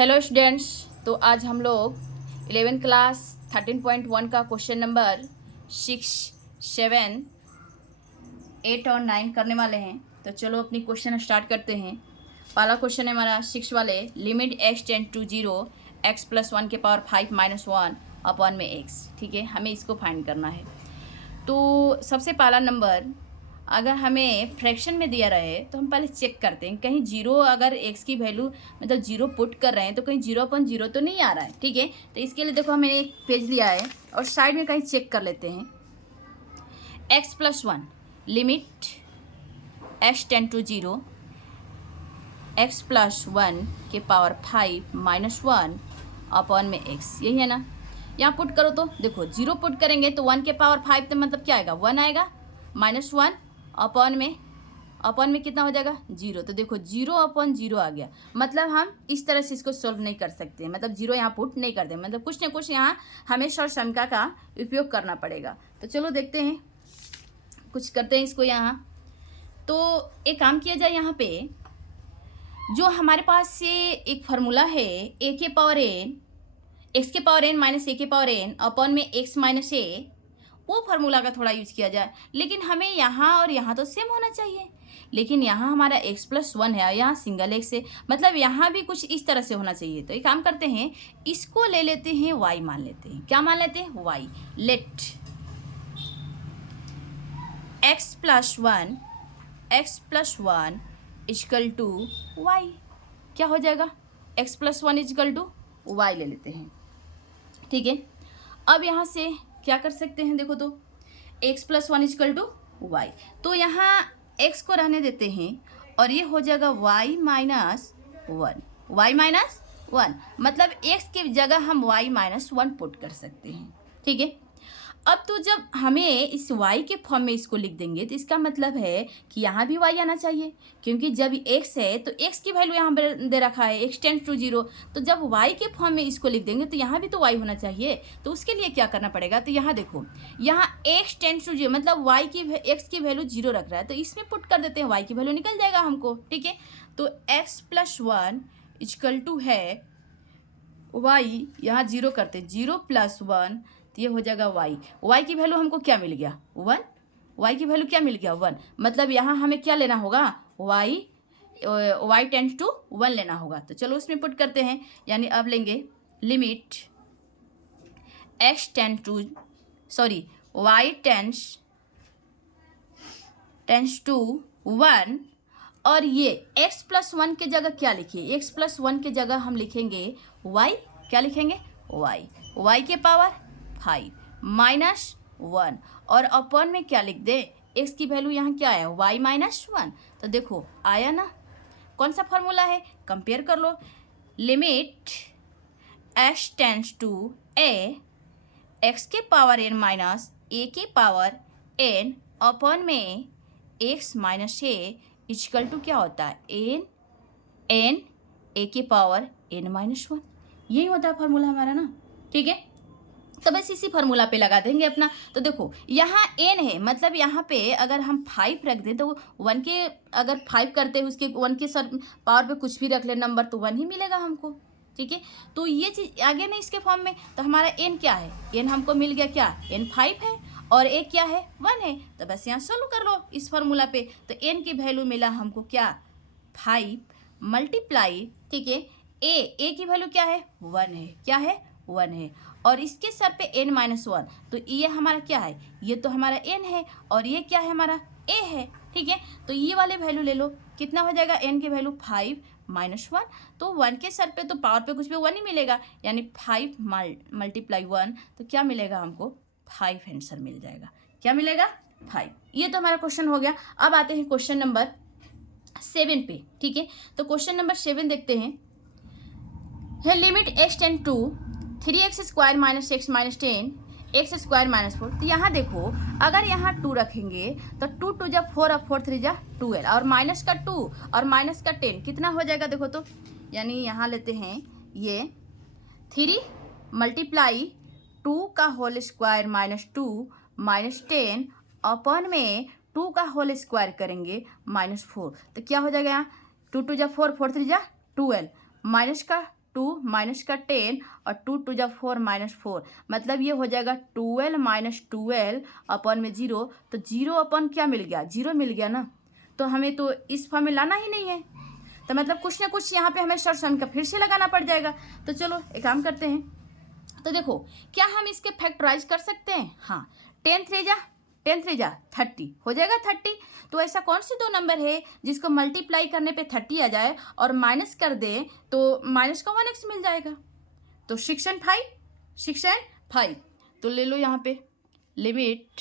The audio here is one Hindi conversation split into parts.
Hello students. तो आज हम लोग 11th क्लास 13.1 का क्वेश्चन नंबर 6, 7, 8 और 9 करने वाले हैं। तो चलो अपनी क्वेश्चन स्टार्ट करते हैं। पहला क्वेश्चन है हमारा 6 वाले, limit x tend to 0 x plus 1 के पावर 5 माइनस 1 अपॉन में x। ठीक है, हमें इसको फाइंड करना है। तो सबसे पहला नंबर, अगर हमें फ्रैक्शन में दिया रहे तो हम पहले चेक करते हैं कहीं जीरो, अगर x की वैल्यू मतलब जीरो पुट कर रहे हैं तो कहीं 0/0 तो नहीं आ रहा है। ठीक है, तो इसके लिए देखो मैंने एक पेज लिया है और साइड में कहीं चेक कर लेते हैं। x plus 1 limit x tend to 0 x plus 1 के पावर 5 माइनस 1 अपॉन में x, यही है ना। यहाँ पुट करो तो देखो, जीरो पुट करेंगे तो 1 के पावर 5 तो मतलब क्या आएगा, 1 आएगा, माइनस 1 अपॉन में कितना हो जाएगा, 0। तो देखो 0/0 आ गया। मतलब हम इस तरह से इसको सॉल्व नहीं कर सकते, मतलब जीरो यहाँ पुट नहीं करते, मतलब कुछ ना कुछ यहाँ हमें शॉर्ट शंका का उपयोग करना पड़ेगा। तो चलो देखते हैं, कुछ करते हैं इसको यहाँ। तो एक काम किया जाए, यहाँ पे जो हमारे पास से एक फार्मूला है a के पावर n, x के पावर n माइनस a के पावर n अपॉन में x माइनस a, वो फार्मूला का थोड़ा यूज किया जाए। लेकिन हमें यहाँ और यहाँ तो सेम होना चाहिए, लेकिन यहाँ हमारा x प्लस 1 है, यहाँ सिंगल x है, मतलब यहाँ भी कुछ इस तरह से होना चाहिए। तो एक काम करते हैं, इसको ले लेते हैं y मान लेते हैं। क्या मान लेते हैं, y। Let x plus 1 equal to y। क्या हो जाएगा, x plus 1 equal to y ले लेते हैं। ठीक है, अब यहाँ से क्या कर सकते हैं, देखो तो x plus 1 equal to y, तो यहाँ x को रहने देते हैं और ये हो जाएगा y माइनस 1, मतलब x की जगह हम y माइनस 1 पुट कर सकते हैं। ठीक है, अब तो जब हमें इस y के फॉर्म में इसको लिख देंगे तो इसका मतलब है कि यहाँ भी y आना चाहिए, क्योंकि जब x है तो x की वैल्यू यहाँ पर दे रखा है x टेंड्स टू 0, तो जब y के फॉर्म में इसको लिख देंगे तो यहाँ भी तो y होना चाहिए। तो उसके लिए क्या करना पड़ेगा, तो यहाँ देखो, यहाँ x टेंड्स टू 0 मतलब x की वैल्यू 0 रख रहा है, तो इसमें पुट कर देते हैं, y की वैल्यू निकल जाएगा हमको। ठीक है, तो x प्लस 1 इजकल टू है y, यहाँ 0 करते, 0 प्लस 1, तो ये हो जाएगा y की वैल्यू हमको क्या मिल गया, 1। y की वैल्यू क्या मिल गया, 1। मतलब यहाँ हमें क्या लेना होगा, y टेंड्स टू 1 लेना होगा। तो चलो उसमें पुट करते हैं, यानी अब लेंगे लिमिट y टेंड्स टू 1, और ये x प्लस 1 के जगह क्या लिखिए, x प्लस 1 के जगह हम लिखेंगे y। क्या लिखेंगे, y के पावर 5 माइनस 1, और अपॉन में क्या लिख दे, x की वैल्यू यहाँ क्या है, y माइनस 1। तो देखो आया ना, कौन सा फॉर्मूला है, कंपेयर कर लो। Limit x tends to a, x के पावर n माइनस a के पावर n अपॉन में x minus a is equal to क्या होता है, n a के पावर n माइनस 1। यही होता है फार्मूला हमारा ना। ठीक है, तो बस इसी फार्मूला पे लगा देंगे अपना। तो देखो यहाँ n है, मतलब यहाँ पे अगर हम 5 रख दें तो 1 के, अगर 5 करते हैं उसके 1 के सर पावर पे कुछ भी रख ले नंबर, तो 1 ही मिलेगा हमको। ठीक है, तो ये चीज़ आ गया ना इसके फॉर्म में। तो हमारा n क्या है, n हमको मिल गया क्या, n 5 है और a क्या है, 1 है। तो बस यहाँ सोल्व कर लो इस फार्मूला पे। तो n की वैल्यू मिला हमको क्या, 5 मल्टीप्लाई, ठीक है, a की वैल्यू क्या है, 1 है, क्या है, 1 है, और इसके सर पे n माइनस 1, तो ये हमारा क्या है, ये तो हमारा n है, और ये क्या है, हमारा a है। ठीक है, तो ये वाले वैल्यू ले लो, कितना हो जाएगा, n की वैल्यू 5 माइनस 1, तो 1 के सर पे तो पावर पे कुछ भी 1 ही मिलेगा, यानी 5 मल्टीप्लाई 1, तो क्या मिलेगा हमको, 5 आंसर मिल जाएगा। क्या मिलेगा, 5। ये तो हमारा क्वेश्चन हो गया। अब आते हैं क्वेश्चन नंबर 7 पे। ठीक है, तो क्वेश्चन नंबर 7 देखते हैं। है limit x tend to 3x square minus x minus 10 x square minus 4। तो यहाँ देखो, अगर यहाँ 2 रखेंगे तो 2 2 जब 4 और 4 3 जा 12, और माइनस का 2 और माइनस का 10 कितना हो जाएगा, देखो तो, यानी यहाँ लेते हैं ये 3 मल्टीप्लाई 2 का whole square minus 2 minus 10 upon में 2 का होल स्क्वायर करेंगे माइनस 4, तो क्या हो जाएगा, यहाँ 2 2 जा 4 4 3 जा 12, माइनस का 2 माइनस का 10 और 2 2 जा 4 माइनस 4, मतलब ये हो जाएगा 12 माइनस 12 अपन में 0, तो 0 अपन क्या मिल गया, 0 मिल गया ना, तो हमें तो इस फॉर्म में लाना ही नहीं है, तो मतलब कुछ ना कुछ यहाँ पे हमें शॉर्ट सम का फिर से लगाना पड़ जाएगा। तो चलो एक काम करते हैं, तो देखो क्या हम इसके फैक्टराइज कर सकते हैं, हाँ 10 3 जा 30 हो जाएगा 30। तो ऐसा कौन से दो नंबर है जिसको मल्टीप्लाई करने पे 30 आ जाए और माइनस कर दे तो माइनस का 1x मिल जाएगा, तो 6 and 5, तो ले लो यहाँ पे limit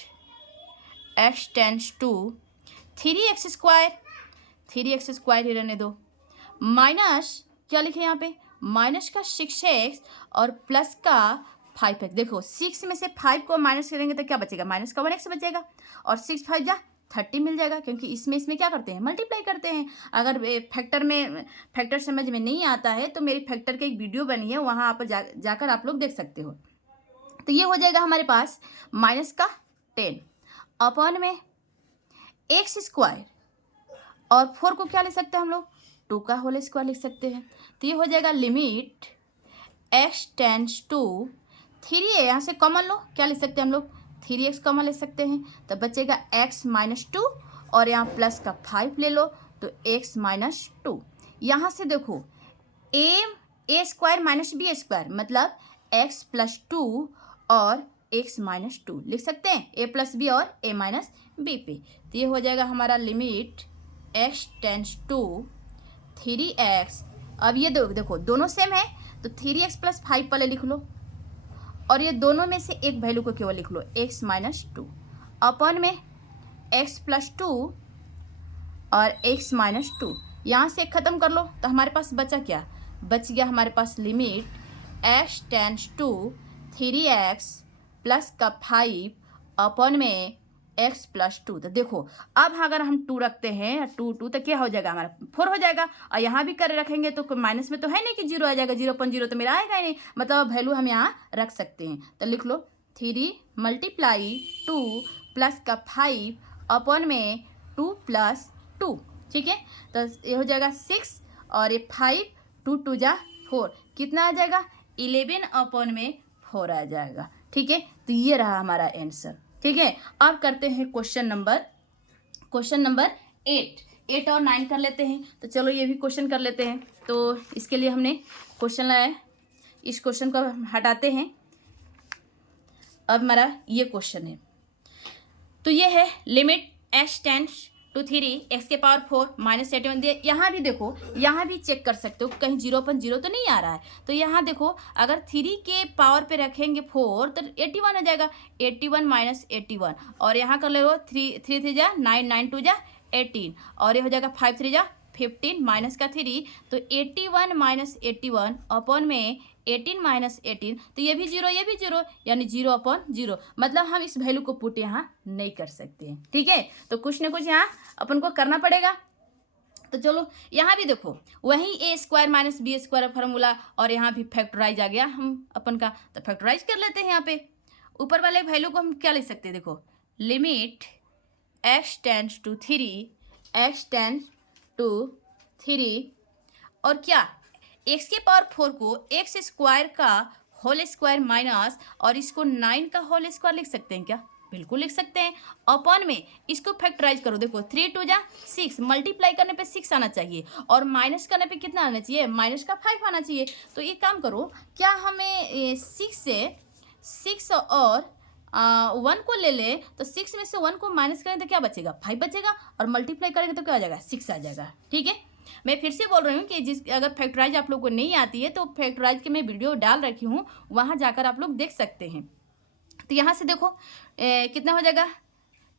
x tends to 3x², 3x² ही रहने दो, माइनस क्या लिखे यहाँ पे, माइनस का 6x और प्लस का 5x। देखो 6 में से 5 को माइनस करेंगे तो क्या बचेगा, माइनस का 1x बचेगा, और 6 5 जा 30 मिल जाएगा, क्योंकि इसमें क्या करते हैं, मल्टीप्लाई करते हैं। अगर फैक्टर समझ में नहीं आता है तो मेरी फैक्टर की एक वीडियो बनी है, वहाँ आप जाकर आप लोग देख सकते हो। तो ये हो जाएगा हमारे पास माइनस का 10 अपॉन में x² और 4 को क्या लिख सकते हैं हम लोग, 2 का होल स्क्वायर लिख सकते हैं। तो ये हो जाएगा लिमिट x टेंड्स टू 3, यहाँ से कॉमन लो, क्या लिख सकते हैं हम लोग, 3x कॉमन ले सकते हैं, तो बचेगा x माइनस 2 और यहाँ प्लस का 5 ले लो तो x माइनस 2। यहाँ से देखो a² माइनस b² मतलब x प्लस 2 और x माइनस 2 लिख सकते हैं, a प्लस बी और a माइनस बी पे। तो ये हो जाएगा हमारा limit x tends to 3x। अब ये देखो दोनों सेम है, तो 3x प्लस 5 पहले लिख लो, और ये दोनों में से एक वैल्यू को केवल लिख लो x माइनस 2 अपन में x प्लस 2 और x माइनस 2, यहाँ से ख़त्म कर लो तो हमारे पास बचा क्या, बच गया हमारे पास limit x tends to 3x plus का 5 अपन में x प्लस 2। तो देखो अब अगर हम 2 रखते हैं 2 2 तो क्या हो जाएगा, हमारा 4 हो जाएगा, और यहाँ भी कर रखेंगे तो माइनस में तो है नहीं कि 0 आ जाएगा, 0.0 तो मेरा आएगा ही नहीं, मतलब वैल्यू हम यहाँ रख सकते हैं। तो लिख लो 3 मल्टीप्लाई 2 प्लस का 5 अपन में 2 प्लस 2, ठीक है। तो ये हो जाएगा 6 और ये 5, 2 2 जा 4, कितना आ जाएगा, 11 अपन में 4 आ जाएगा, ठीक है। तो ये रहा हमारा आंसर, ठीक है। अब करते हैं क्वेश्चन नंबर 8 और 9 कर लेते हैं। तो चलो ये भी क्वेश्चन कर लेते हैं। तो इसके लिए हमने क्वेश्चन लाया है, इस क्वेश्चन को हटाते हैं। अब हमारा ये क्वेश्चन है, तो ये है limit x tends to 3 x⁴ minus 81 दिए। यहाँ भी देखो, यहाँ भी चेक कर सकते हो कहीं 0.0 तो नहीं आ रहा है। तो यहाँ देखो अगर 3 के पावर पे रखेंगे 4 तो 81 आ जाएगा, 81 माइनस 81, और यहाँ कर ले 3 3 जा 9 9 2 जा 18, और ये हो जाएगा 5 3 जा 15 माइनस का 3, तो 81 माइनस 81 अपॉन में 18 माइनस 18, तो ये भी 0 यानी 0/0, मतलब हम इस वैल्यू को पुट यहाँ नहीं कर सकते हैं, ठीक है। तो कुछ ना कुछ यहाँ अपन को करना पड़ेगा। तो चलो यहाँ भी देखो वहीं a² माइनस b² फार्मूला, और यहाँ भी फैक्टराइज आ गया हम अपन का, तो फैक्टराइज कर लेते हैं। यहाँ पे ऊपर वाले वैल्यू को हम क्या लिख सकते हैं, देखो लिमिट x टेंड्स टू 3 और क्या x⁴ को x² का होल स्क्वायर माइनस, और इसको 9 का होल स्क्वायर लिख सकते हैं क्या, बिल्कुल लिख सकते हैं। अपॉन में इसको फैक्टराइज करो, देखो 3 2 जा 6, मल्टीप्लाई करने पे 6 आना चाहिए, और माइनस करने पे कितना आना चाहिए, माइनस का 5 आना चाहिए। तो ये काम करो, क्या हमें 6 और 1 को ले लें, तो 6 में से 1 को माइनस करें तो क्या बचेगा, 5 बचेगा, और मल्टीप्लाई करेंगे तो क्या आ जाएगा, 6 आ जाएगा, ठीक है। मैं फिर से बोल रही हूँ कि अगर फैक्टराइज आप लोग को नहीं आती है तो फैक्टराइज के मैं वीडियो डाल रखी हूँ, वहाँ जाकर आप लोग देख सकते हैं। तो यहाँ से देखो कितना हो जाएगा,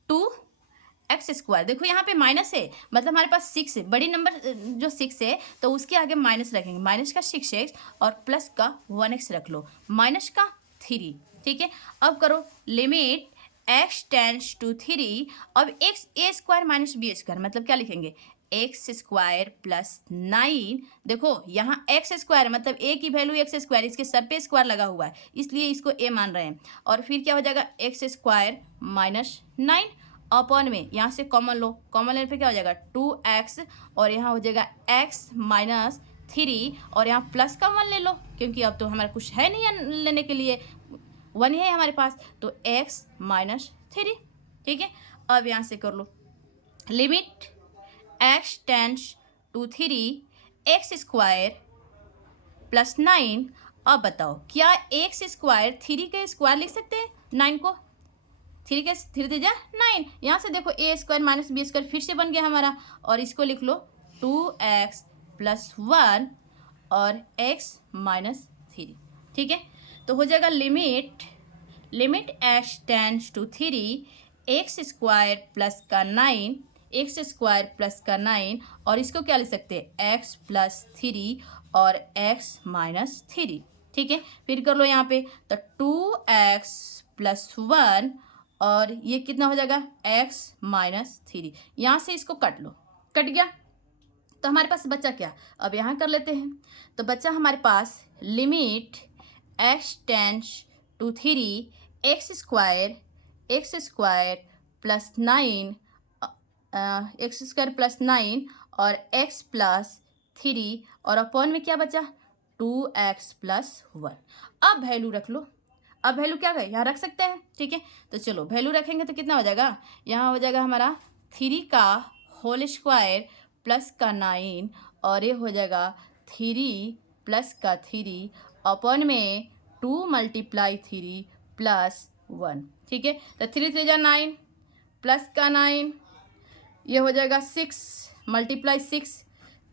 2x², देखो यहाँ पे माइनस है, मतलब हमारे पास 6 है, बड़ी नंबर जो 6 है तो उसके आगे माइनस रखेंगे, माइनस का 6x और प्लस का 1x रख लो, माइनस का 3, ठीक है। अब करो लिमिट x टेंड्स टू 3, अब a² माइनस b² मतलब क्या लिखेंगे, x² प्लस 9, देखो यहाँ x² मतलब a की वैल्यू x², इसके सर पे स्क्वायर लगा हुआ है इसलिए इसको a मान रहे हैं, और फिर क्या हो जाएगा x² माइनस 9 अपॉन में यहाँ से कॉमन लो, कॉमन लेने पे क्या हो जाएगा 2x, और यहाँ हो जाएगा x माइनस 3 और यहाँ प्लस का 1 ले लो, क्योंकि अब तो हमारा कुछ है नहीं लेने के लिए, 1 है हमारे पास, तो x माइनस 3। ठीक है, अब यहाँ से कर लो limit x tends to 3 x square plus 9। अब बताओ क्या एक्स स्क्वायर 3 का स्क्वायर लिख सकते हैं 9 को? 3 के 3 दीजिए 9, यहाँ से देखो ए स्क्वायर माइनस बी स्क्वायर फिर से बन गया हमारा, और इसको लिख लो 2x प्लस 1 और x माइनस 3। ठीक है, तो हो जाएगा limit x tends to 3 x square plus का 9, एक्स स्क्वायर प्लस का 9, और इसको क्या लिख सकते हैं x प्लस 3 और x माइनस 3। ठीक है, फिर कर लो यहाँ पे, तो 2x प्लस 1 और ये कितना हो जाएगा x माइनस 3। यहाँ से इसको कट लो, कट गया, तो हमारे पास बचा क्या? अब यहाँ कर लेते हैं, तो बचा हमारे पास limit x tends to 3 x square plus 9 x square plus 9 और x प्लस 3 और अपॉन में क्या बचा 2x प्लस 1। अब वैल्यू रख लो, अब वैल्यू क्या है यहाँ रख सकते हैं। ठीक है, तो चलो वैल्यू रखेंगे तो कितना हो जाएगा, यहाँ हो जाएगा हमारा 3 का होल स्क्वायर प्लस का 9 और ये हो जाएगा 3 प्लस का 3 अपॉन में 2 मल्टीप्लाई 3 प्लस 1। ठीक है, तो 3 3 जा 9 प्लस का 9, ये हो जाएगा 6 मल्टीप्लाई 6,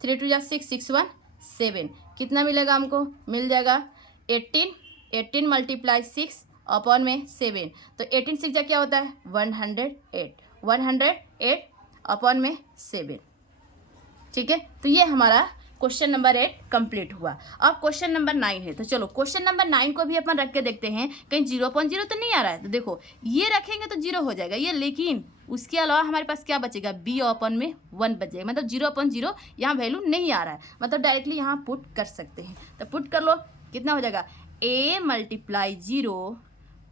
3 2 जा 6 6 1 7, कितना मिलेगा हमको? मिल जाएगा 18 मल्टीप्लाई 6 अपॉन में 7, तो 18 6 जा क्या होता है 108 अपॉन में 7। ठीक है, तो ये हमारा क्वेश्चन नंबर 8 कंप्लीट हुआ। अब क्वेश्चन नंबर 9 है, तो चलो क्वेश्चन नंबर 9 को भी अपन रख के देखते हैं, कहीं 0.0 तो नहीं आ रहा है। तो देखो ये रखेंगे तो 0 हो जाएगा ये, लेकिन उसके अलावा हमारे पास क्या बचेगा, b अपॉन में 1 बच जाएगा, मतलब 0.0 यहाँ वैल्यू नहीं आ रहा है, मतलब डायरेक्टली यहाँ पुट कर सकते हैं। तो पुट कर लो, कितना हो जाएगा a multiply 0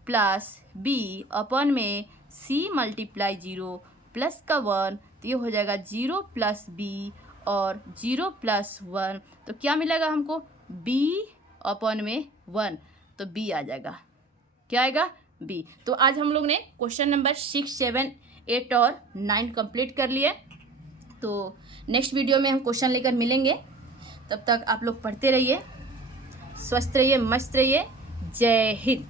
plus b upon में c मल्टीप्लाई 0 प्लस का 1, तो ये हो जाएगा 0 प्लस b और 0 प्लस 1, तो क्या मिलेगा हमको b अपॉन में 1, तो b आ जाएगा, क्या आएगा b। तो आज हम लोग ने क्वेश्चन नंबर 6 7 8 और 9 कंप्लीट कर लिए। तो नेक्स्ट वीडियो में हम क्वेश्चन लेकर मिलेंगे, तब तक आप लोग पढ़ते रहिए, स्वस्थ रहिए, मस्त रहिए। जय हिंद।